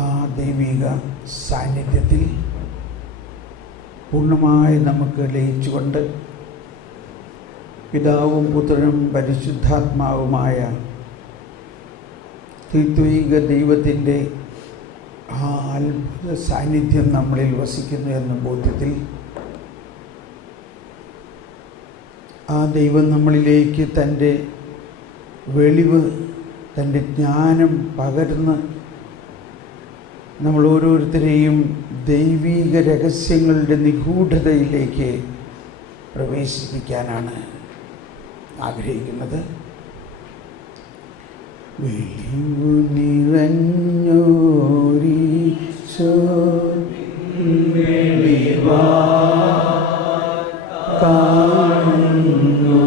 ആ ദൈവിക സാന്നിധ്യത്തിൽ പൂർണ്ണമായി നമുക്ക് ലയിച്ചുകൊണ്ട് പിതാവും പുത്രനും പരിശുദ്ധാത്മാവുമായ ത്രിത്വൈക ദൈവത്തിൻ്റെ ആ അത്ഭുത സാന്നിധ്യം നമ്മളിൽ വസിക്കുന്നു എന്ന ബോധ്യത്തിൽ ആ ദൈവം നമ്മളിലേക്ക് തൻ്റെ വെളിവ്, തൻ്റെ ജ്ഞാനം പകർന്ന് നമ്മൾ ഓരോരുത്തരെയും ദൈവീക രഹസ്യങ്ങളുടെ നിഗൂഢതയിലേക്ക് പ്രവേശിപ്പിക്കാനാണ് ആഗ്രഹിക്കുന്നത്. വെളിവു നിറഞ്ഞോരീശോ വെളിവാ കാണുന്നു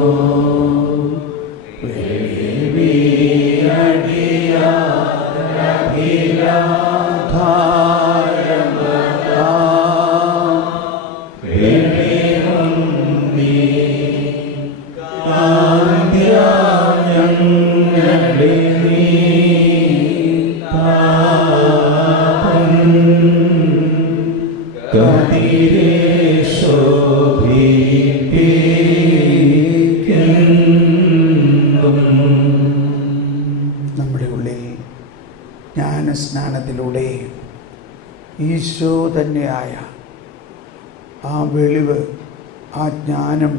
നമ്മുടെ ഉള്ളിൽ ജ്ഞാനസ്നാനത്തിലൂടെ ഈശോ തന്നെയായ ആ വെളിവ്, ആ ജ്ഞാനം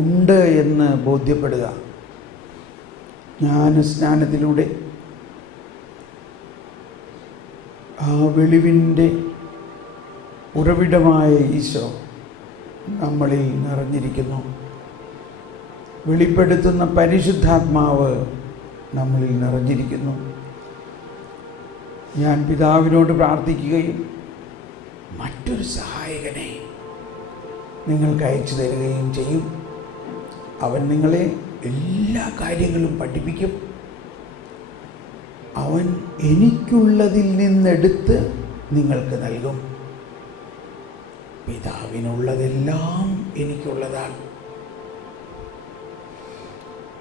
ഉണ്ട് എന്ന് ബോധ്യപ്പെടുക. ജ്ഞാനസ്നാനത്തിലൂടെ ആ വെളിവിൻ്റെ ഉറവിടമായ ഈശോ നമ്മളിൽ നിറഞ്ഞിരിക്കുന്നു. വെളിപ്പെടുത്തുന്ന പരിശുദ്ധാത്മാവ് നമ്മളിൽ നിറഞ്ഞിരിക്കുന്നു. ഞാൻ പിതാവിനോട് പ്രാർത്ഥിക്കുകയും മറ്റൊരു സഹായകനെ നിങ്ങൾക്ക് അയച്ചു തരികയും ചെയ്യും. അവൻ നിങ്ങളെ എല്ലാ കാര്യങ്ങളും പഠിപ്പിക്കും. അവൻ എനിക്കുള്ളതിൽ നിന്നെടുത്ത് നിങ്ങൾക്ക് നൽകും. പിതാവിനുള്ളതെല്ലാം എനിക്കുള്ളതാണ്.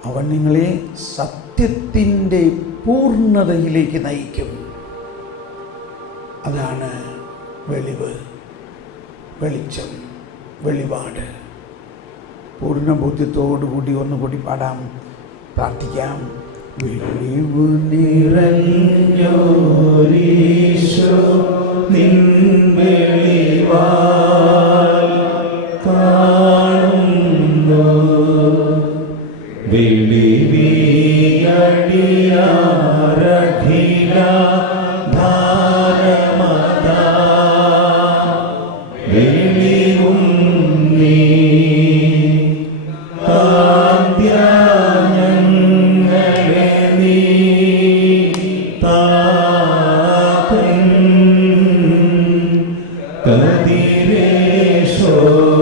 അവൻ നിങ്ങളെ സത്യത്തിൻ്റെ പൂർണ്ണതയിലേക്ക് നയിക്കും. അതാണ് വെളിവ്, വെളിച്ചം, വെളിപാട്. പൂർണ്ണബോധ്യത്തോടുകൂടി ഒന്നുകൂടി പാടാം, പ്രാർത്ഥിക്കാം. വെളിവു നിറഞ്ഞോരീശോ നിൻ വെളിവാൽ കാണുന്നു വെളിവിയടിയാരഖില ധാരമതാ വെളിവും നീ ആദ്യങ്ങളെ നീ താപൻ കതിരേ ശോഭിപ്പിക്കുന്നു.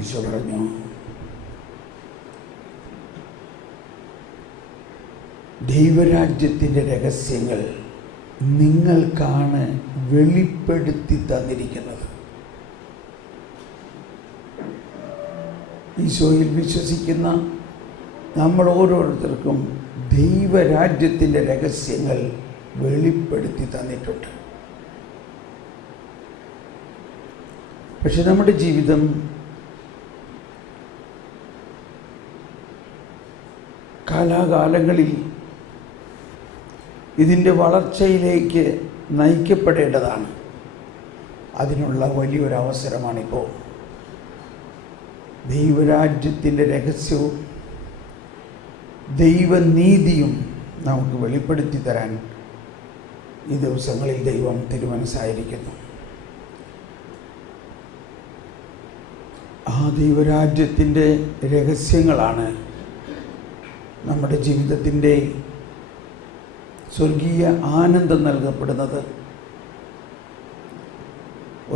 ഈശോ പറഞ്ഞു, ദൈവരാജ്യത്തിൻ്റെ രഹസ്യങ്ങൾ നിങ്ങൾക്കാണ് വെളിപ്പെടുത്തി തന്നിരിക്കുന്നത്. ഈശോയിൽ വിശ്വസിക്കുന്ന നമ്മൾ ഓരോരുത്തർക്കും ദൈവരാജ്യത്തിൻ്റെ രഹസ്യങ്ങൾ വെളിപ്പെടുത്തി തന്നിട്ടുണ്ട്. പക്ഷെ നമ്മുടെ ജീവിതം കാലാകാലങ്ങളിൽ ഇതിൻ്റെ വളർച്ചയിലേക്ക് നയിക്കപ്പെടേണ്ടതാണ്. അതിനുള്ള വലിയൊരവസരമാണിപ്പോൾ. ദൈവരാജ്യത്തിൻ്റെ രഹസ്യവും ദൈവനീതിയും നമുക്ക് വെളിപ്പെടുത്തി തരാൻ ഈ ദിവസങ്ങളിൽ ദൈവം തിരുമനസ്സായിരിക്കുന്നു. ആ ദൈവരാജ്യത്തിൻ്റെ രഹസ്യങ്ങളാണ് നമ്മുടെ ജീവിതത്തിൻ്റെ സ്വർഗീയ ആനന്ദം നൽകപ്പെടുന്നത്.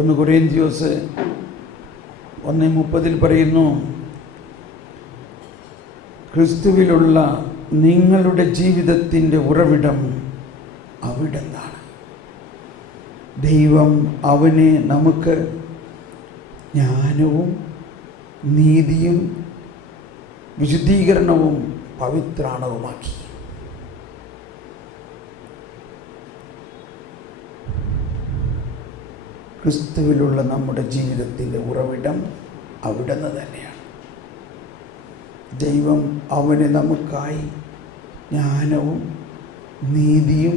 1 കൊരിന്ത്യർ 1:30 പറയുന്നു, ക്രിസ്തുവിലുള്ള നിങ്ങളുടെ ജീവിതത്തിൻ്റെ ഉറവിടം അവിടുന്നാണ്. ദൈവം അവനെ നമുക്ക് ജ്ഞാനവും നീതിയും വിശുദ്ധീകരണവും പവിത്രാണവുമാക്കി. ക്രിസ്തുവിലുള്ള നമ്മുടെ ജീവിതത്തിൻ്റെ ഉറവിടം അവിടുന്ന് തന്നെയാണ്. ദൈവം അവനെ നമുക്കായി ജ്ഞാനവും നീതിയും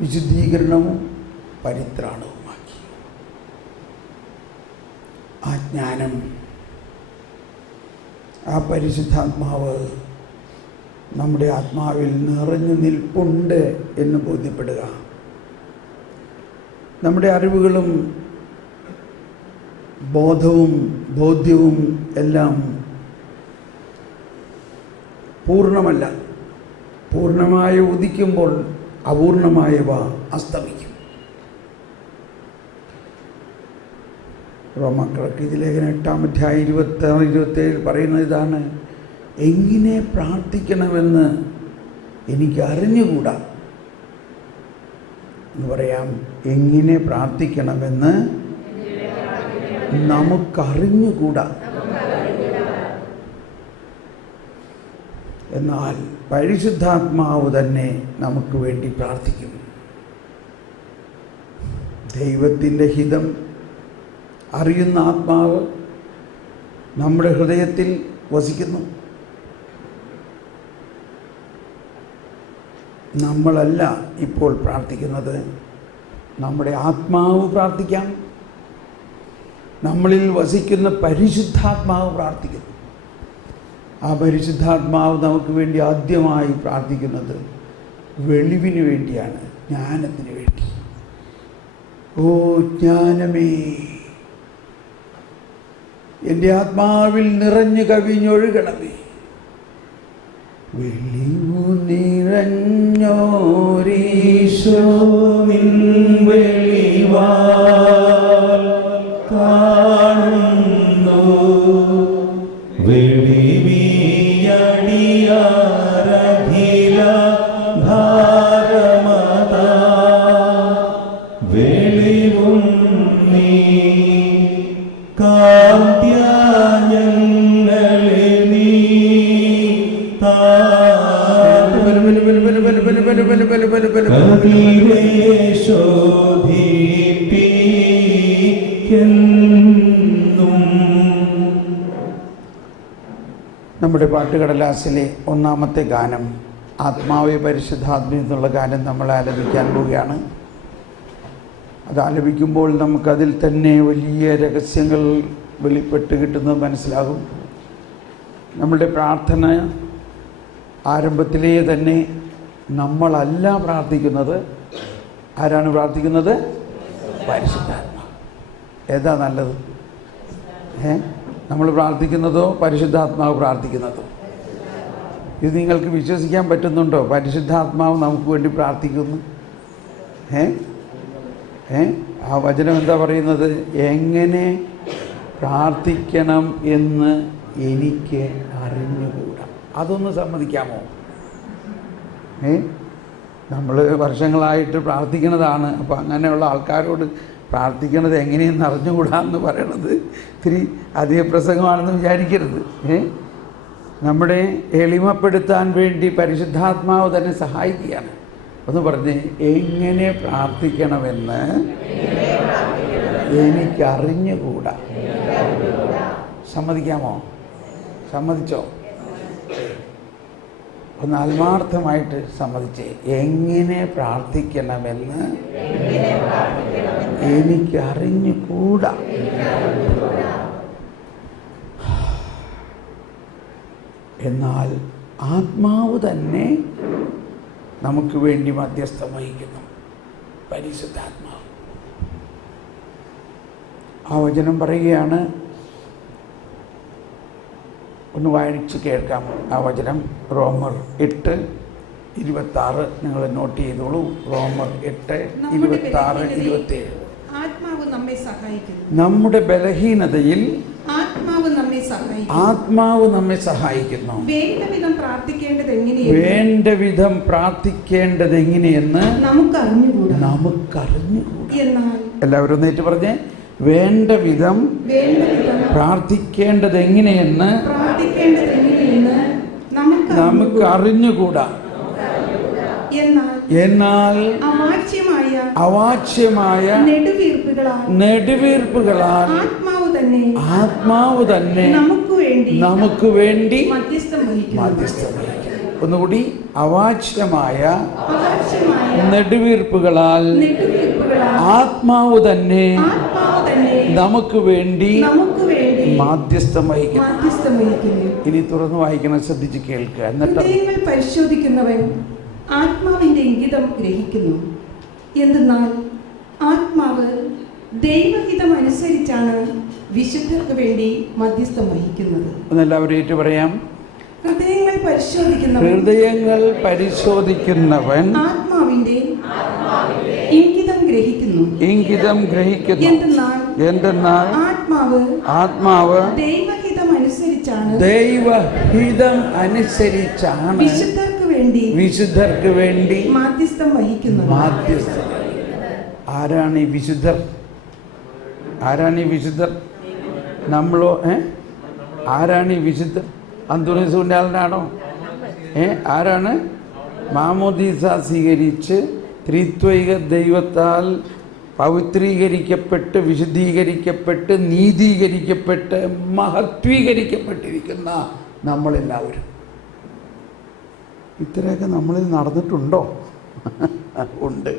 വിശുദ്ധീകരണവും പരിത്രാണവുമാക്കി. ആ ജ്ഞാനം, ആ പരിശുദ്ധാത്മാവ് നമ്മുടെ ആത്മാവിൽ നിറഞ്ഞു നിൽപ്പുണ്ട് എന്ന് ബോധ്യപ്പെടുക. നമ്മുടെ അറിവുകളും ബോധ്യവും എല്ലാം പൂർണ്ണമല്ല. പൂർണ്ണമായി ഉദിക്കുമ്പോൾ അപൂർണമായവ അസ്തമിക്കും. റോമാക്കാർക്ക് ഇത് ലേഖനം 8-ാം അധ്യായം 26-27 പറയുന്നത് ഇതാണ്: എങ്ങനെ പ്രാർത്ഥിക്കണമെന്ന് എനിക്ക് അറിഞ്ഞുകൂടാ എന്ന് പറയാം. എങ്ങനെ പ്രാർത്ഥിക്കണമെന്ന് നമുക്കറിഞ്ഞുകൂടാ. എന്നാൽ പരിശുദ്ധാത്മാവ് തന്നെ നമുക്ക് വേണ്ടി പ്രാർത്ഥിക്കും. ദൈവത്തിൻ്റെ ഹിതം അറിയുന്ന ആത്മാവ് നമ്മുടെ ഹൃദയത്തിൽ വസിക്കുന്നു. നമ്മളല്ല ഇപ്പോൾ പ്രാർത്ഥിക്കുന്നത്, നമ്മുടെ ആത്മാവ് പ്രാർത്ഥിക്കാം. നമ്മളിൽ വസിക്കുന്ന പരിശുദ്ധാത്മാവ് പ്രാർത്ഥിക്കുന്നു. ആ പരിശുദ്ധാത്മാവ് നമുക്ക് വേണ്ടി ആദ്യമായി പ്രാർത്ഥിക്കുന്നത് വെളിവിന് വേണ്ടിയാണ്, ജ്ഞാനത്തിന് വേണ്ടി. ഓ ജ്ഞാനമേ, എൻ്റെ ആത്മാവിൽ നിറഞ്ഞു കവിഞ്ഞൊഴുകണമേ. വെളിവു നിറഞ്ഞോരീശോ നിൻ വെളിവാൽ കാണുന്നു. വെളിവിയടിയാരഖില ഭാരമത വെളിവും നീ കാന്ത്യഞങ്ങളെ നീ നമ്മുടെ പാട്ടുകടലാസിലെ ഒന്നാമത്തെ ഗാനം ആത്മാവേ പരിശുദ്ധാത്മ എന്നുള്ള ഗാനം നമ്മൾ ആലപിക്കാൻ പോവുകയാണ്. അത് ആലപിക്കുമ്പോൾ നമുക്കതിൽ തന്നെ വലിയ രഹസ്യങ്ങൾ വെളിപ്പെട്ട് കിട്ടുന്നത് മനസ്സിലാകും. നമ്മളുടെ പ്രാർത്ഥന ആരംഭത്തിലേ തന്നെ നമ്മളല്ല പ്രാർത്ഥിക്കുന്നത്. ആരാണ് പ്രാർത്ഥിക്കുന്നത്? പരിശുദ്ധാത്മാവ്. ഏതാ നല്ലത്? നമ്മൾ പ്രാർത്ഥിക്കുന്നതോ പരിശുദ്ധാത്മാവ് പ്രാർത്ഥിക്കുന്നതോ? ഇത് നിങ്ങൾക്ക് വിശ്വസിക്കാൻ പറ്റുന്നുണ്ടോ? പരിശുദ്ധാത്മാവ് നമുക്ക് വേണ്ടി പ്രാർത്ഥിക്കുന്നു. ആ വചനം എന്താ പറയുന്നത്? എങ്ങനെ പ്രാർത്ഥിക്കണം എന്ന് എനിക്ക് അറിഞ്ഞുകൂടാ. അതൊന്ന് സമ്മതിക്കാമോ? നമ്മൾ വർഷങ്ങളായിട്ട് പ്രാർത്ഥിക്കുന്നതാണ്. അപ്പോൾ അങ്ങനെയുള്ള ആൾക്കാരോട് പ്രാർത്ഥിക്കണത് എങ്ങനെയെന്ന് അറിഞ്ഞുകൂടാന്ന് പറയണത് ഇത്തിരി അധിക പ്രസംഗമാണെന്ന് വിചാരിക്കരുത്. നമ്മുടെ എളിമപ്പെടുത്താൻ വേണ്ടി പരിശുദ്ധാത്മാവ് തന്നെ സഹായിക്കുകയാണ്. ഒന്ന് പറഞ്ഞ്, എങ്ങനെ പ്രാർത്ഥിക്കണമെന്ന് എനിക്കറിഞ്ഞുകൂടാ. സമ്മതിക്കാമോ? സമ്മതിച്ചോ? ഒന്ന് ആത്മാർത്ഥമായിട്ട് സമ്മതിച്ചേ. എങ്ങനെ പ്രാർത്ഥിക്കണമെന്ന് എനിക്കറിഞ്ഞുകൂടാ. എന്നാൽ ആത്മാവ് തന്നെ നമുക്ക് വേണ്ടി മധ്യസ്ഥം വഹിക്കുന്നു. പരിശുദ്ധാത്മാവ്. ആ വചനം പറയുകയാണ്, ഒന്ന് വായിച്ച് കേൾക്കാം ആ വചനം. റോമർ 8:26 നിങ്ങൾ നോട്ട് ചെയ്തോളൂ. റോമർ 8:26-27. ആത്മാവ് നമ്മെ സഹായിക്കുന്നു. നമ്മുടെ ബലഹീനതയിൽ ആത്മാവ് നമ്മെ സഹായിക്കുന്നു. വേണ്ട വിധം പ്രാർത്ഥിക്കേണ്ടത് എങ്ങനെയെന്ന് നമുക്കറിഞ്ഞുകൂടാ. എന്നാൽ എല്ലാവരും നേരിട്ട് പറഞ്ഞേ, വേണ്ട വിധം പ്രാർത്ഥിക്കേണ്ടത് എങ്ങനെയെന്ന് നമുക്ക് അറിഞ്ഞുകൂടാ. എന്നാൽ അവാച്യമായ നെടുവീർപ്പുകളാൽ ആത്മാവ് തന്നെ നമുക്ക് വേണ്ടി മധ്യസ്ഥം വഹിക്കും. ഒന്നുകൂടി, അവാച്യമായ നെടുവീർപ്പുകളാൽ ആത്മാവ് തന്നെ നമുക്ക് വേണ്ടി മാധ്യസ്ഥം വഹിക്കുന്നു. ഇനി തുറന്നു വായിക്കണം, ശ്രദ്ധിച്ച് കേൾക്കുക. എന്നിട്ട് പരിശോധിക്കുന്നവൻ ആത്മാവിന്റെ ഇംഗിതം ഗ്രഹിക്കുന്നു. എന്തെന്നാൽ ആത്മാവ് ദൈവഹിതം അനുസരിച്ചാണ് വിശുദ്ധർക്ക് വേണ്ടി മധ്യസ്ഥം വഹിക്കുന്നത്. എന്നെല്ലാവരും ഏറ്റു പറയാം. ഹൃദയങ്ങൾ പരിശോധിക്കുന്നവൻ ആത്മാവിന്റെ ഇംഗിതം ഗ്രഹിക്കുന്നു. എന്തെന്നാൽ ആത്മാവ് ദൈവഹിതം അനുസരിച്ചാണ് വിശുദ്ധർക്ക് വേണ്ടി മാധ്യസ്ഥം വഹിക്കുന്നത്. ആരാണ് ഈ വിശുദ്ധർ? നമ്മളോ? ആരാണ് ഈ വിശുദ്ധർ? അന്തോണീസിന്റെ ആളിനാണോ? ആരാണ്? മാമോദീസ സ്വീകരിച്ച് ത്രിത്വൈക ദൈവത്താൽ പവിത്രീകരിക്കപ്പെട്ട് വിശുദ്ധീകരിക്കപ്പെട്ട് നീതീകരിക്കപ്പെട്ട് മഹത്വീകരിക്കപ്പെട്ടിരിക്കുന്ന നമ്മളെല്ലാവരും. ഇത്രയൊക്കെ നമ്മളിൽ നടന്നിട്ടുണ്ടോ? ഉണ്ട്.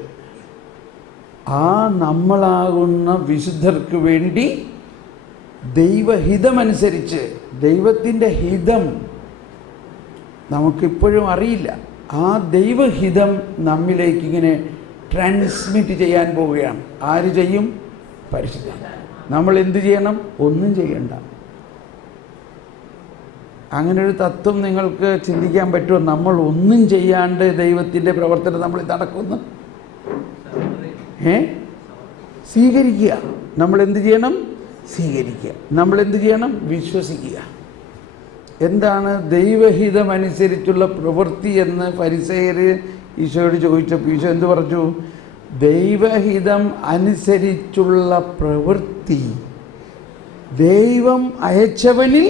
ആ നമ്മളാകുന്ന വിശുദ്ധർക്ക് വേണ്ടി ദൈവഹിതമനുസരിച്ച്, ദൈവത്തിൻ്റെ ഹിതം നമുക്കിപ്പോഴും അറിയില്ല, ആ ദൈവഹിതം നമ്മിലേക്ക് ഇങ്ങനെ ട്രാൻസ്മിറ്റ് ചെയ്യാൻ പോവുകയാണ്. ആര് ചെയ്യും? പരിശുദ്ധ. നമ്മൾ എന്ത് ചെയ്യണം? ഒന്നും ചെയ്യണ്ട. അങ്ങനെ ഒരു തത്വം നിങ്ങൾക്ക് ചിന്തിക്കാൻ പറ്റുമോ? നമ്മൾ ഒന്നും ചെയ്യാണ്ട് ദൈവത്തിൻ്റെ പ്രവർത്തനം നമ്മൾ നടക്കുന്നു. സ്വീകരിക്കുക. നമ്മൾ എന്ത് ചെയ്യണം? സ്വീകരിക്കുക. നമ്മൾ എന്ത് ചെയ്യണം? വിശ്വസിക്കുക. എന്താണ് ദൈവഹിതമനുസരിച്ചുള്ള പ്രവൃത്തി എന്ന് ഫരിസേയർ ഈശോയോട് ചോദിച്ചപ്പോൾ ഈശോ എന്ത് പറഞ്ഞു? ദൈവഹിതം അനുസരിച്ചുള്ള പ്രവൃത്തി ദൈവം അയച്ചവനിൽ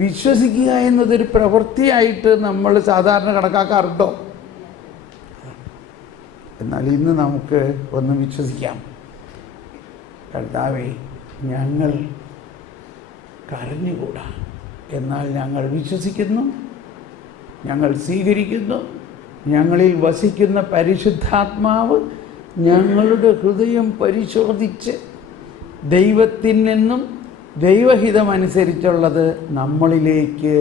വിശ്വസിക്കുക എന്നതൊരു പ്രവൃത്തിയായിട്ട് നമ്മൾ സാധാരണ കണക്കാക്കാറുണ്ടോ? എന്നാൽ ഇന്ന് നമുക്ക് ഒന്ന് വിശ്വസിക്കാം. കർത്താവേ, ഞങ്ങൾ കരഞ്ഞുകൂടാ, എന്നാൽ ഞങ്ങൾ വിശ്വസിക്കുന്നു, ഞങ്ങൾ സ്വീകരിക്കുന്നു. ഞങ്ങളിൽ വസിക്കുന്ന പരിശുദ്ധാത്മാവ് ഞങ്ങളുടെ ഹൃദയം പരിശോധിച്ച് ദൈവത്തിൽ നിന്നും ദൈവഹിതമനുസരിച്ചുള്ളത് നമ്മളിലേക്ക്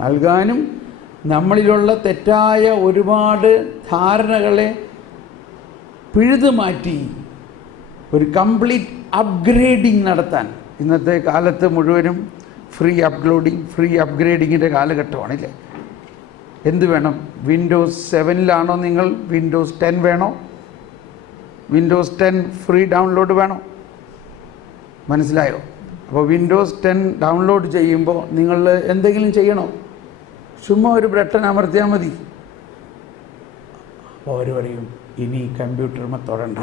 നൽകാനും നമ്മളിലുള്ള തെറ്റായ ഒരുപാട് ധാരണകളെ പിഴുതുമാറ്റി ഒരു കംപ്ലീറ്റ് അപ്ഗ്രേഡിങ് നടത്താൻ. ഇന്നത്തെ കാലത്ത് മുഴുവനും ഫ്രീ അപ്ഗ്രേഡിങ്ങിൻ്റെ കാലഘട്ടമാണല്ലേ. എന്ത് വേണം? വിൻഡോസ് 7-ലാണോ നിങ്ങൾ? വിൻഡോസ് 10 വേണോ? വിൻഡോസ് 10 ഫ്രീ ഡൗൺലോഡ് വേണോ? മനസ്സിലായോ? അപ്പോൾ വിൻഡോസ് 10 ഡൗൺലോഡ് ചെയ്യുമ്പോൾ നിങ്ങൾ എന്തെങ്കിലും ചെയ്യണോ? ചുമ്മാ ഒരു ബട്ടൺ അമർത്തിയാൽ മതി. അപ്പോൾ അവർ പറയും, ഇനി കമ്പ്യൂട്ടറുമേ തൊടണ്ട,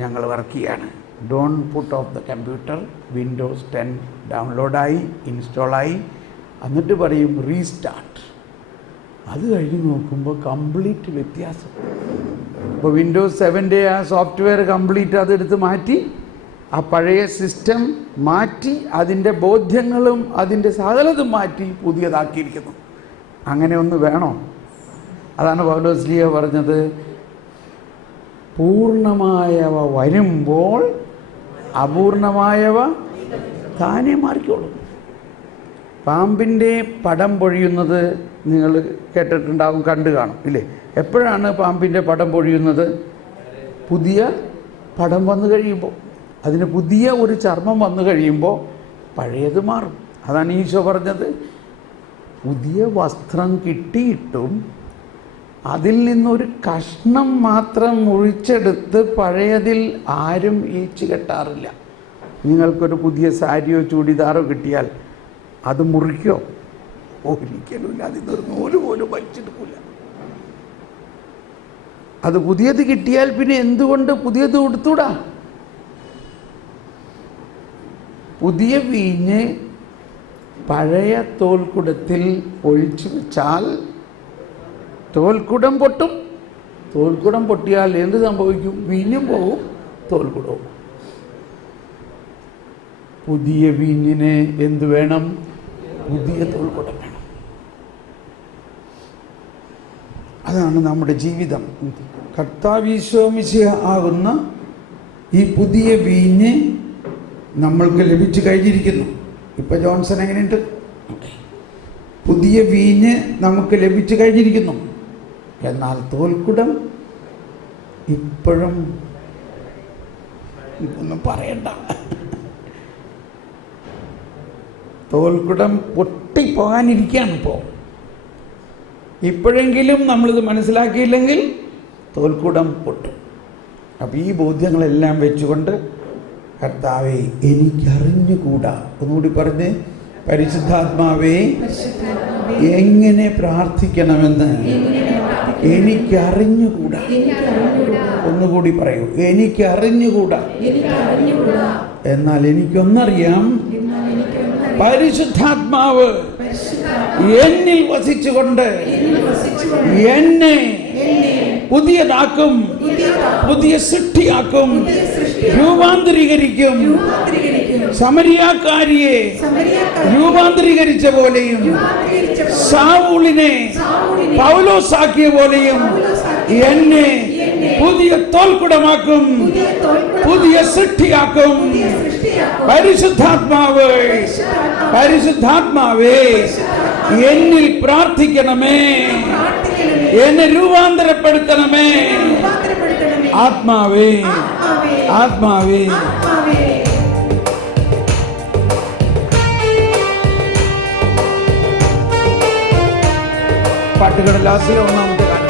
ഞങ്ങൾ വർക്ക് ചെയ്യാണ്. Don't put off the computer. Windows 10 ഡൗൺലോഡായി, ഇൻസ്റ്റാളായി. എന്നിട്ട് പറയും റീസ്റ്റാർട്ട്. അത് കഴിഞ്ഞ് നോക്കുമ്പോൾ കംപ്ലീറ്റ് വ്യത്യാസം. അപ്പോൾ വിൻഡോസ് 7-ൻ്റെ ആ സോഫ്റ്റ്വെയർ കംപ്ലീറ്റ് അതെടുത്ത് മാറ്റി, ആ പഴയ സിസ്റ്റം മാറ്റി, അതിൻ്റെ ബോധ്യങ്ങളും അതിൻ്റെ സകലതും മാറ്റി പുതിയതാക്കിയിരിക്കുന്നു. അങ്ങനെ ഒന്ന് വേണോ? അതാണ് പൗലോസ്ലീഹ പറഞ്ഞത്, പൂർണ്ണമായവ വരുമ്പോൾ അപൂർണമായവ താനേ മാറിക്കോളും. പാമ്പിൻ്റെ പടം പൊഴിയുന്നത് നിങ്ങൾ കേട്ടിട്ടുണ്ടാകും, കണ്ടു കാണും ഇല്ലേ? എപ്പോഴാണ് പാമ്പിൻ്റെ പടം പൊഴിയുന്നത്? പുതിയ പടം വന്നു കഴിയുമ്പോൾ, അതിന് പുതിയ ഒരു ചർമ്മം വന്നു കഴിയുമ്പോൾ പഴയത് മാറും. അതാണ് ഈശോ പറഞ്ഞത്, പുതിയ വസ്ത്രം കിട്ടിയിട്ടും അതിൽ നിന്നൊരു കഷ്ണം മാത്രം മുറിച്ചെടുത്ത് പഴയതിൽ ആരും ഈച്ച് കെട്ടാറില്ല. നിങ്ങൾക്കൊരു പുതിയ സാരിയോ ചൂടിദാറോ കിട്ടിയാൽ അത് മുറിക്കോ? ഒരിക്കലുമില്ല. അതിന്നൊരു നൂല് പോലും വലിച്ചെടുക്കില്ല. അത് പുതിയത് കിട്ടിയാൽ പിന്നെ എന്തുകൊണ്ട് പുതിയത് കൊടുത്തൂടാ? പുതിയ വീഞ്ഞ് പഴയ തോൽക്കുടത്തിൽ ഒഴിച്ചു വെച്ചാൽ തോൽക്കുടം പൊട്ടും. തോൽക്കുടം പൊട്ടിയാൽ എന്ത് സംഭവിക്കും? വീഞ്ഞും പോകും, തോൽക്കുടവും. പുതിയ വീഞ്ഞിന് എന്ത് വേണം? പുതിയ തോൽക്കുടം വേണം. അതാണ് നമ്മുടെ ജീവിതം. കർത്താവ് ഈശോ മിശിഹ ആകുന്ന ഈ പുതിയ വീഞ്ഞ് നമ്മൾക്ക് ലഭിച്ചു കഴിഞ്ഞിരിക്കുന്നു. ഇപ്പം ജോൺസൺ എങ്ങനെയുണ്ട്? പുതിയ വീഞ്ഞ് നമുക്ക് ലഭിച്ചു കഴിഞ്ഞിരിക്കുന്നു. എന്നാൽ തോൽക്കുടം ഇപ്പോഴും ഒന്നും പറയണ്ട. തോൽക്കുടം പൊട്ടിപ്പോകാനിരിക്കുകയാണ് ഇപ്പോൾ. ഇപ്പോഴെങ്കിലും നമ്മളിത് മനസ്സിലാക്കിയില്ലെങ്കിൽ തോൽക്കുടം പൊട്ടും. അപ്പം ഈ ബോധ്യങ്ങളെല്ലാം വെച്ചുകൊണ്ട് കർത്താവേ എനിക്കറിഞ്ഞുകൂടാ, ഒന്നുകൂടി പറഞ്ഞ്, പരിശുദ്ധാത്മാവേ എങ്ങനെ പ്രാർത്ഥിക്കണമെന്ന് എനിക്കറിഞ്ഞുകൂടാ. ഒന്നുകൂടി പറയൂ, എനിക്കറിഞ്ഞുകൂടാ. എന്നാൽ എനിക്കൊന്നറിയാം, പരിശുദ്ധാത്മാവ് എന്നിൽ വസിച്ചുകൊണ്ട് എന്നെ പുതിയതാക്കും, പുതിയ സൃഷ്ടിയാക്കും, രൂപാന്തരീകരിക്കും. സമരിയാക്കാരിയെ രൂപാന്തരീകരിച്ച പോലെയും സാവൂളിനെ പൗലോസാക്കിയ പോലെയും എന്നെ പുതിയ തോൽക്കുടമാക്കും, പുതിയ സൃഷ്ടിയാക്കും. പരിശുദ്ധാത്മാവ്, പരിശുദ്ധാത്മാവേ എന്നിൽ പ്രാർത്ഥിക്കണമേ, എന്നെ രൂപാന്തരപ്പെടുത്തണമേ. ആത്മാവേ, ആത്മാവേ. പാട്ടുകടലാസിലെ ഒന്നാമത്തെ ഗാനം.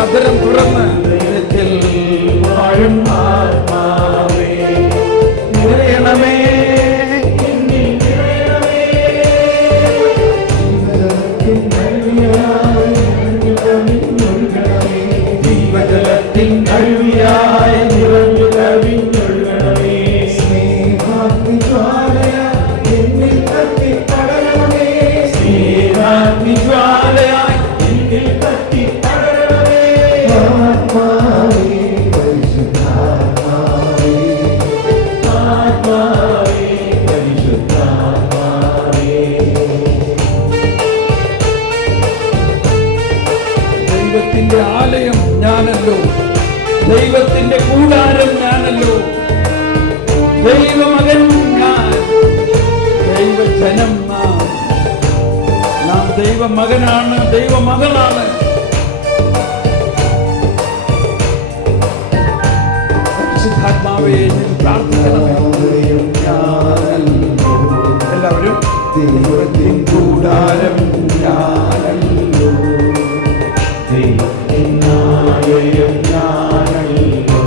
അതരം തുറന്ന് വാഴും ആത്മാവേ നിറയണമേ, ജീവജലത്തിൻ കഴുവിയായി നിറഞ്ഞു കവിഞ്ഞൊഴുകണമേ. സ്നേഹാഗ്നിജ്വാലയായി എന്നിൽ കത്തിപ്പടരണമേ, സ്നേഹാഗ്നിജ്വാലയായി എന്നിൽ കത്തിപ്പടരണമേ. ആത്മാവേ പരിശുദ്ധാത്മാവേ, ആത്മാവേ പരിശുദ്ധാത്മാവേ. ദൈവത്തിന്റെ ആലയം ഞാനല്ലോ, ദൈവത്തിന്റെ കൂടാരം ഞാനല്ലോ, ദൈവമകൻ ഞാൻ, ദൈവജനം നാം. നാം ദൈവമകനാണ്, ദൈവമകളാണ്. പരിശുദ്ധാത്മാവേ പ്രാർത്ഥിക്കണമേ. എല്ലാവരും ദൈവത്തിൻ കൂടാരം ഞാനല്ലോ, ദൈവത്തിൻ ആലയം ഞാനല്ലോ,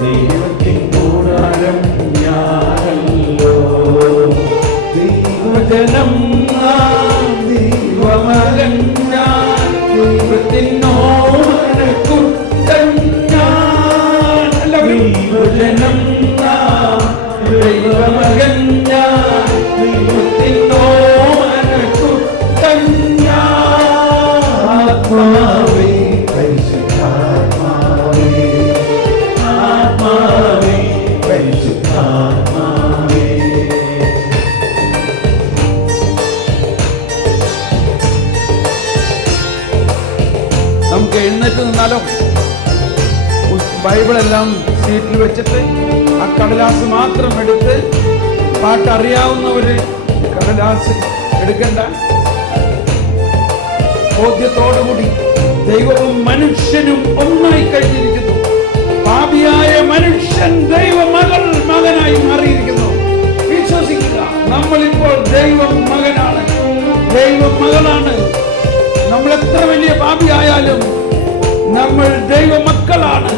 ദൈവത്തിൻ കൂടാരം ഞാനല്ലോ, ദൈവജനം നാം, ദൈവമകൻ ഞാൻ, ദൈവത്തിനോടക്കുട്ടൻ ഞാൻ. ദൈവജനം നാം, ദൈവമകൻ ഞാൻ, ദൈവത്തിനോടക്കുട്ടൻ ഞാൻ. ആത്മാവേ പരിശുദ്ധാത്മാവേ, ആത്മാവേ പരിശുദ്ധാത്മാവേ. നമുക്ക് എഴുന്നേറ്റ് നിന്നാലോ? ബൈബിളെല്ലാം സീറ്റിൽ വെച്ചിട്ട് ആ കടലാസ് മാത്രം എടുത്ത്, പാട്ടറിയാവുന്നവര് കടലാസ് എടുക്കണ്ട. ബോധ്യത്തോടുകൂടി ദൈവവും മനുഷ്യനും ഒന്നായി കഴിഞ്ഞിരിക്കുന്നു. പാപിയായ മനുഷ്യൻ മകനായി മാറിയിരിക്കുന്നു. വിശ്വസിക്കുക, നമ്മളിപ്പോൾ ദൈവം മകനാണ്, ദൈവം മകളാണ്. നമ്മൾ എത്ര വലിയ പാപിയായാലും നമ്മൾ ദൈവ മക്കളാണ്.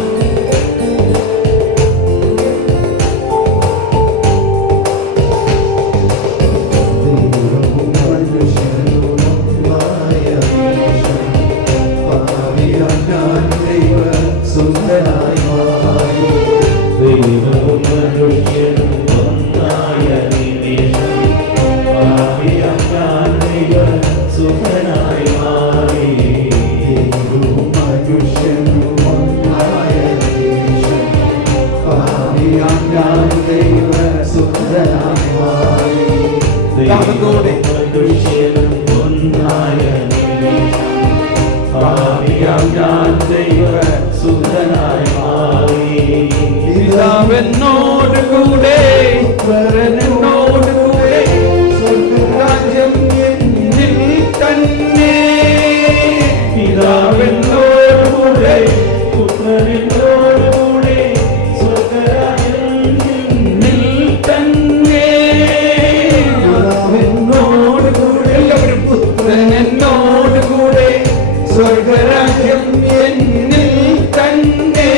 പിതാവെന്നോട് കൂടെ എന്നോട് കൂടെ സ്വർഗ്ഗരാജ്യം എന്നിൽ തന്നെ. പിതാവെന്നോട് കൂടെ പുത്രനെന്നോട് കൂടെ സ്വർഗ്ഗരാജ്യം എന്നിൽ തന്നെ. പിതാവെന്നോട് കൂടെ എല്ലാവരും പുത്രനെന്നോട് കൂടെ സ്വർഗ്ഗരാജ്യം എന്നിൽ തന്നെ.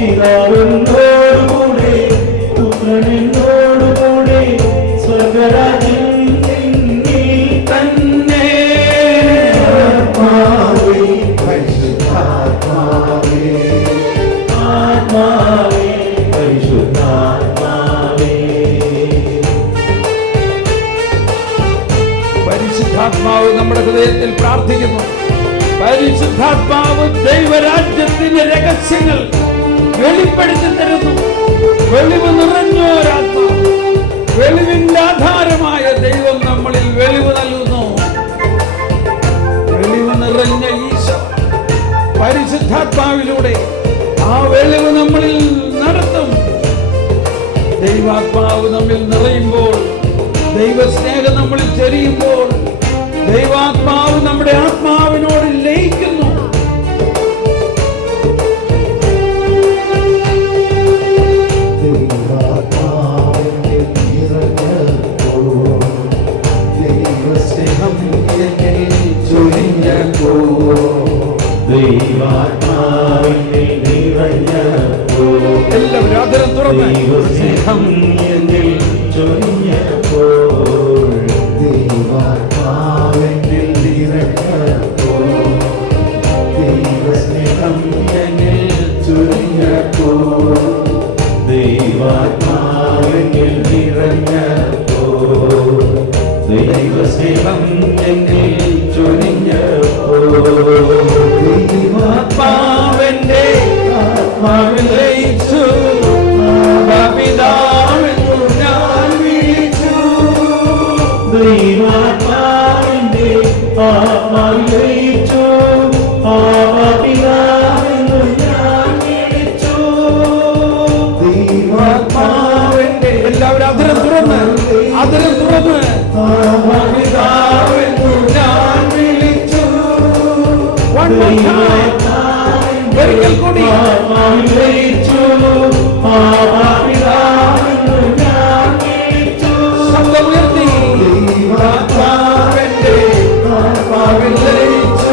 പിതാവെന്നോടുകൂടെ പുത്രനെന്നോടുകൂടെ സ്വർഗ്ഗരാജ്യം എന്നിൽ തന്നെ. ആത്മാവേ പരിശുദ്ധാത്മാവേ, ആത്മാവേ പരിശുദ്ധാത്മാവേ. പരിശുദ്ധാത്മാവ് നമ്മുടെ ഹൃദയത്തിൽ പ്രാർത്ഥിക്കുന്നു. പരിശുദ്ധാത്മാവ് ദൈവരാജ്യത്തിന്റെ രഹസ്യങ്ങൾ വെളിപ്പെടുത്തി തരുന്നു. വെളിവ് നിറഞ്ഞോരാത്മാവ്, വെളിവിന്റെ ആധാരമായ ദൈവം നമ്മളിൽ വെളിവ് നൽകുന്നു. വെളിവ് നിറഞ്ഞ ഈശോ പരിശുദ്ധാത്മാവിലൂടെ ആ വെളിവ് നമ്മളിൽ നടത്തും. ദൈവാത്മാവ് നമ്മിൽ നിറയുമ്പോൾ, ദൈവസ്നേഹം നമ്മളിൽ ചൊരിയുമ്പോൾ, ദൈവാത്മാവ് നമ്മുടെ ആത്മാവിനോട് ലയിക്കുന്നു. എല്ലാവരും ആദരം തുറന്ന് സ്നേഹം എന്നിൽ ചൊരിഞ്ഞപ്പോൾ, ദൈവാത്മാവിൽ നിറഞ്ഞപ്പോൾ, ദൈവസ്നേഹം എന്നിൽ ചൊരിഞ്ഞപ്പോൾ, ദൈവാത്മാവിൽ നിറഞ്ഞപ്പോൾ, ദൈവസ്നേഹം എന്നിൽ ചൊരിഞ്ഞപ്പോൾ, ദൈവാത്മാവിന്റെ ആത്മാവിൽ ലയിച്ചു. പിതാവെന്നു ഞാൻ വിളിച്ചു. ദൈവാത്മാവിന്റെ ആത്മാവിൽ ലയിച്ചു. പിതാവെന്നു ഞാൻ വിളിച്ചു. ദൈവാത്മാവിന്റെ എല്ലാവരും അതിരം തുറന്ന് പിതാവെന്നു ഞാൻ വിളിച്ചു. ഒരിക്കൽ കൂടി ശബ്ദമുയർത്തി ആത്മാവിന്റെ ആത്മാവിൽ ലയിച്ചു.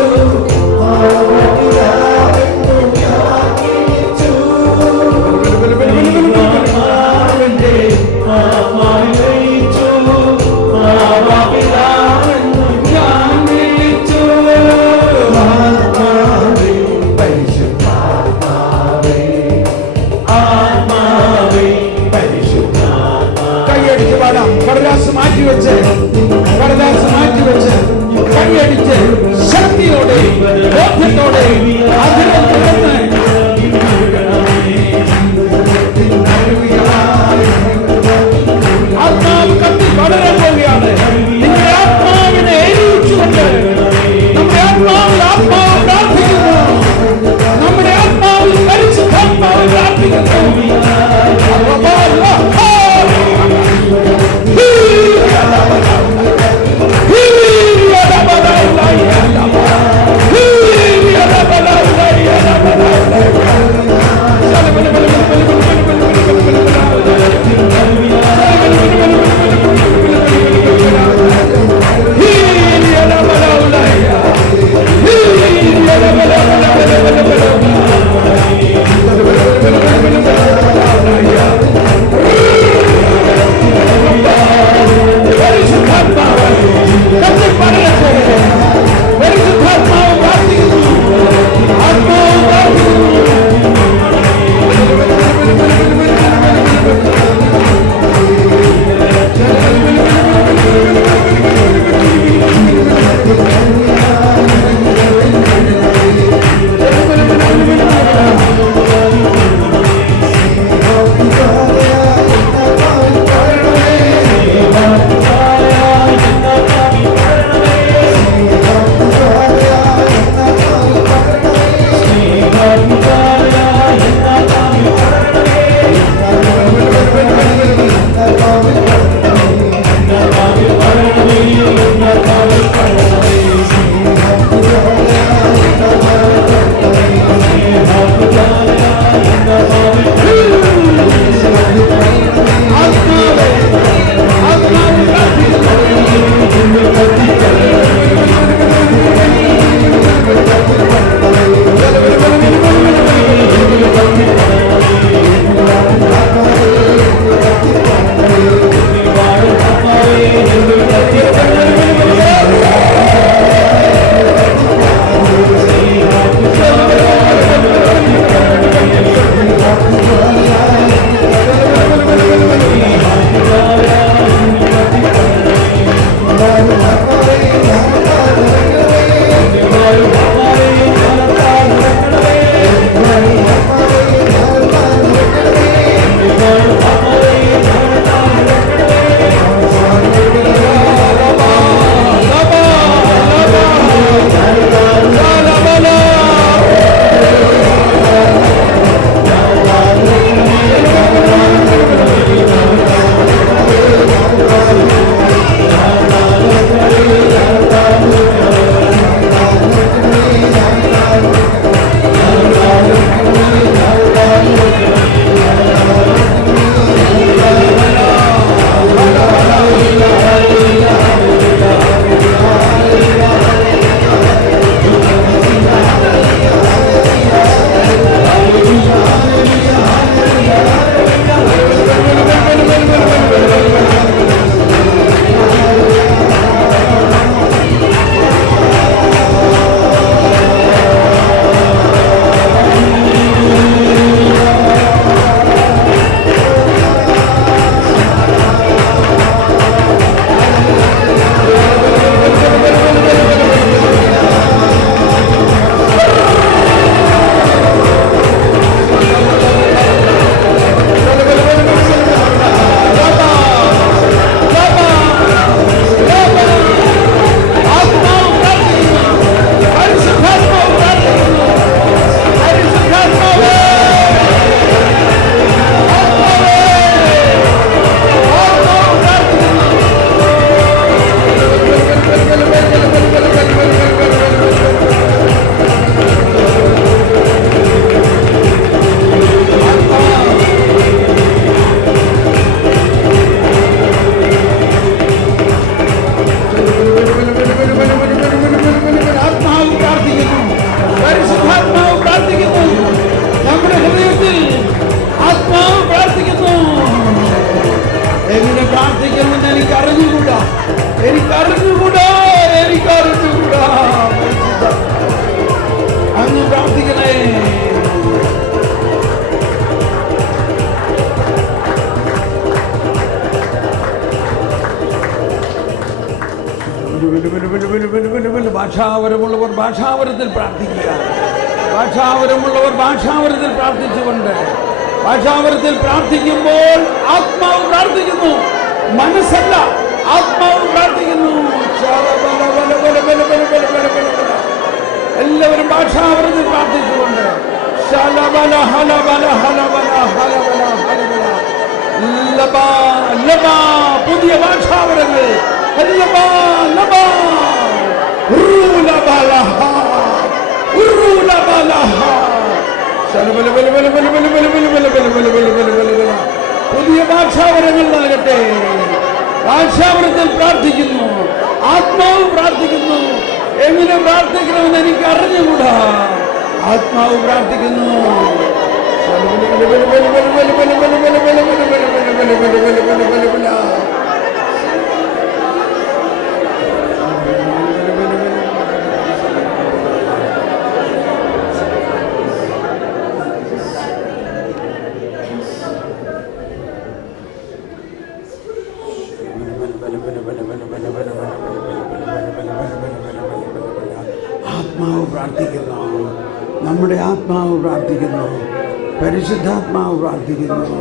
എനിക്കറിഞ്ഞുകൂടാ. അങ്ങ് പ്രാർത്ഥിക്കണേ. ഭാഷാവരമുള്ളവർ ഭാഷാവരത്തിൽ പ്രാർത്ഥിക്കുക. ഭാഷാവരമുള്ളവർ ഭാഷാവരത്തിൽ പ്രാർത്ഥിച്ചുകൊണ്ട്, ഭാഷാവരത്തിൽ പ്രാർത്ഥിക്കുമ്പോൾ ആത്മാവ് പ്രാർത്ഥിക്കുന്നു, മനസ്സല്ല, ആത്മാവ് പ്രാർത്ഥിക്കുന്നു. എല്ലാവരും ഭാഷാവരത്തിൽ പ്രാർത്ഥിച്ചുകൊണ്ട് പുതിയ ഭാഷാവരങ്ങൾ പുതിയ ഭാഷാവരങ്ങൾ നൽകട്ടെ. ഭാഷാവരത്തിൽ പ്രാർത്ഥിക്കുന്നു, ആത്മാവ് പ്രാർത്ഥിക്കുന്നു. എങ്ങനെ പ്രാർത്ഥിക്കണമെന്ന് എനിക്ക് അറിഞ്ഞുകൂടാ. ആത്മാവ് പ്രാർത്ഥിക്കുന്നു. ആത്മാവ് പ്രാർത്ഥിക്കുന്നു. നമ്മുടെ ആത്മാവ് പ്രാർത്ഥിക്കുന്നു. പരിശുദ്ധാത്മാവ് പ്രാർത്ഥിക്കുന്നു.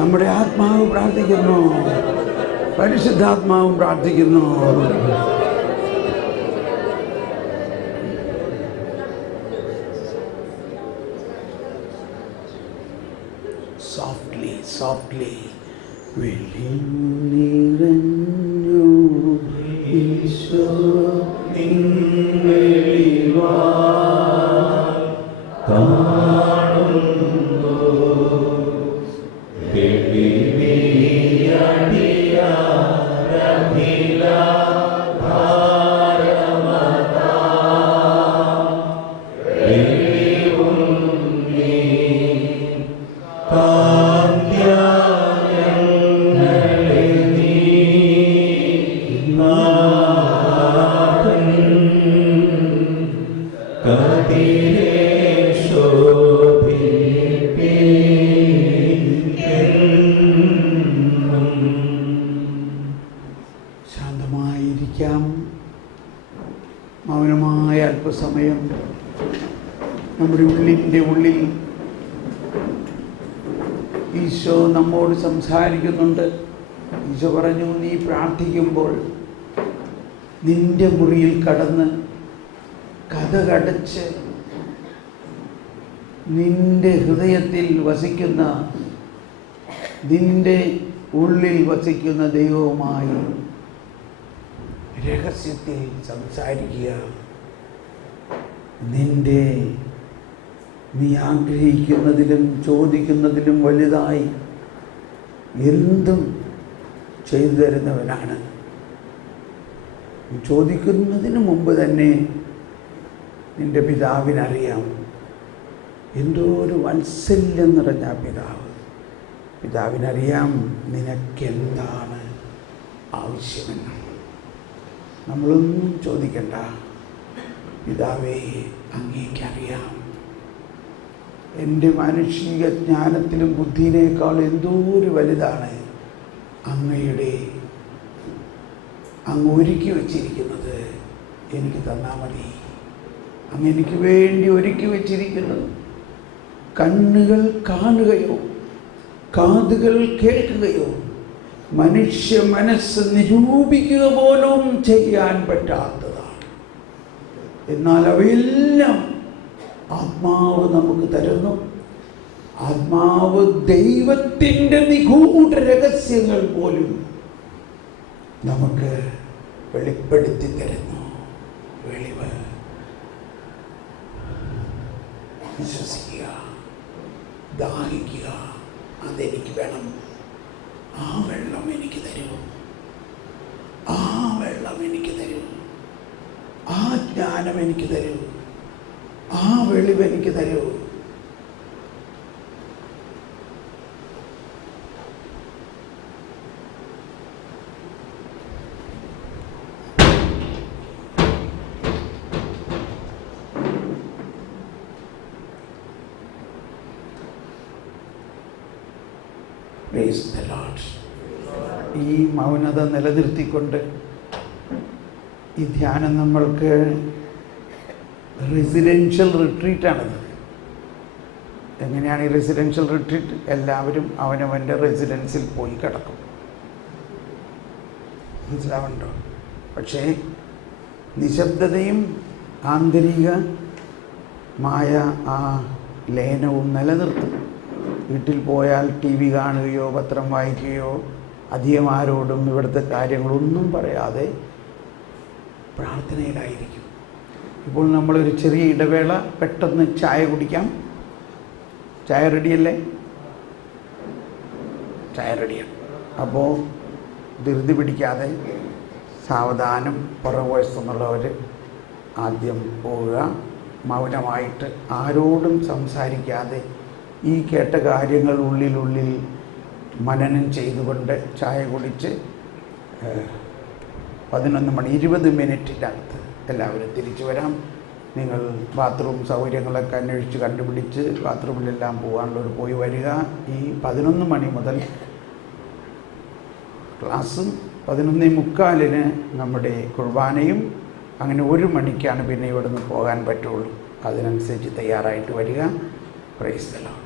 നമ്മുടെ ആത്മാവ് പ്രാർത്ഥിക്കുന്നു. പരിശുദ്ധാത്മാവും പ്രാർത്ഥിക്കുന്നു. softly, softly. നിറഞ്ഞു ഈശോ നിൻവെളിവാ കാണുന്നു ശാന്തമായിരിക്കാം. മൗനമായ അല്പസമയം നമ്മുടെ ഉള്ളിൻ്റെ ഉള്ളിൽ ഈശോ നമ്മോട് സംസാരിക്കുന്നുണ്ട്. ഈശോ പറഞ്ഞു, നീ പ്രാർത്ഥിക്കുമ്പോൾ നിന്റെ മുറിയിൽ കടന്ന് കതകടച്ച് നിന്റെ ഹൃദയത്തിൽ വസിക്കുന്ന, നിന്റെ ഉള്ളിൽ വസിക്കുന്ന ദൈവവുമായി രഹസ്യത്തിൽ സംസാരിക്കുക. നീ ആഗ്രഹിക്കുന്നതിലും ചോദിക്കുന്നതിലും വലുതായി എന്തും ചെയ്തു തരുന്നവനാണ്. ചോദിക്കുന്നതിന് മുമ്പ് തന്നെ നിന്റെ പിതാവിനറിയാം. എന്തോ ഒരു വാത്സല്യം നിറഞ്ഞ പിതാവിനറിയാം നിനക്കെന്താണ് ആവശ്യമെന്ന്. നമ്മളൊന്നും ചോദിക്കണ്ട, പിതാവേ അങ്ങേക്കറിയാം. എൻ്റെ മാനുഷിക ജ്ഞാനത്തിലും ബുദ്ധിയിനേക്കാൾ എന്തോ ഒരു വലുതാണ് അങ്ങ് ഒരുക്കി വച്ചിരിക്കുന്നത്. എനിക്ക് തന്നാൽ മതി. അങ്ങ് എനിക്ക് വേണ്ടി ഒരുക്കി വച്ചിരിക്കുന്നത് കണ്ണുകൾ കാണുകയോ കാതുകൾ കേൾക്കുകയോ മനുഷ്യ മനസ്സ് നിരൂപിക്കുക പോലും ചെയ്യാൻ പറ്റാത്തതാണ്. എന്നാൽ അവയെല്ലാം ആത്മാവ് നമുക്ക് തരുന്നു. ആത്മാവ് ദൈവത്തിൻ്റെ നിഗൂഢ രഹസ്യങ്ങൾ പോലും നമുക്ക് വെളിപ്പെടുത്തി തരുന്നു. വെളിവ് വിശ്വസിക്കുക, ദാഹിക്കുക, അതെനിക്ക് വേണം. ആ വെള്ളം എനിക്ക് തരൂ, ആ വെള്ളം എനിക്ക് തരൂ, ആ ജ്ഞാനം എനിക്ക് തരൂ, ആ വെളിവ് എനിക്ക് തരൂ, പ്രൈസ് ദ ലോർഡ്. ഈ മൗനത നിലനിർത്തിക്കൊണ്ട് ഈ ധ്യാനം നമ്മൾക്ക് റെസിഡൻഷ്യൽ റിട്രീറ്റാണത്. എങ്ങനെയാണ് ഈ റെസിഡൻഷ്യൽ റിട്രീറ്റ്? എല്ലാവരും അവനവൻ്റെ റെസിഡൻസിൽ പോയി കിടക്കും. മനസ്സിലാവുന്നുണ്ടോ? പക്ഷേ നിശബ്ദതയും ആന്തരികമായ ആ ലയനവും നിലനിർത്തും. വീട്ടിൽ പോയാൽ ടി വി കാണുകയോ പത്രം വായിക്കുകയോ അധികം ആരോടും ഇവിടുത്തെ കാര്യങ്ങളൊന്നും പറയാതെ പ്രാർത്ഥനയിലായിരിക്കും. ഇപ്പോൾ നമ്മളൊരു ചെറിയ ഇടവേള, പെട്ടെന്ന് ചായ കുടിക്കാം. ചായ റെഡിയല്ലേ? ചായ റെഡിയാണ്. അപ്പോൾ ധൃതി പിടിക്കാതെ സാവധാനം പുറകുവശത്തുനിന്നുള്ളവർ ആദ്യം പോവുക. മൗനമായിട്ട് ആരോടും സംസാരിക്കാതെ ഈ കേട്ട കാര്യങ്ങൾ ഉള്ളിൽ മനനം ചെയ്തുകൊണ്ട് ചായ കുടിച്ച് 11 മണി 20 മിനിറ്റിനകത്ത് എല്ലാവരും തിരിച്ചു വരാം. നിങ്ങൾ ബാത്റൂം സൗകര്യങ്ങളൊക്കെ അന്വേഷിച്ച് കണ്ടുപിടിച്ച് ബാത്റൂമിലെല്ലാം പോകാനുള്ളവർ പോയി വരിക. ഈ 11 മണി മുതൽ ക്ലാസ്സും 11:45 നമ്മുടെ കുർബാനയും, അങ്ങനെ 1 മണിക്കാണ് പിന്നെ ഇവിടുന്ന് പോകാൻ പറ്റുള്ളൂ. അതിനനുസരിച്ച് തയ്യാറായിട്ട് വരിക. Praise the Lord.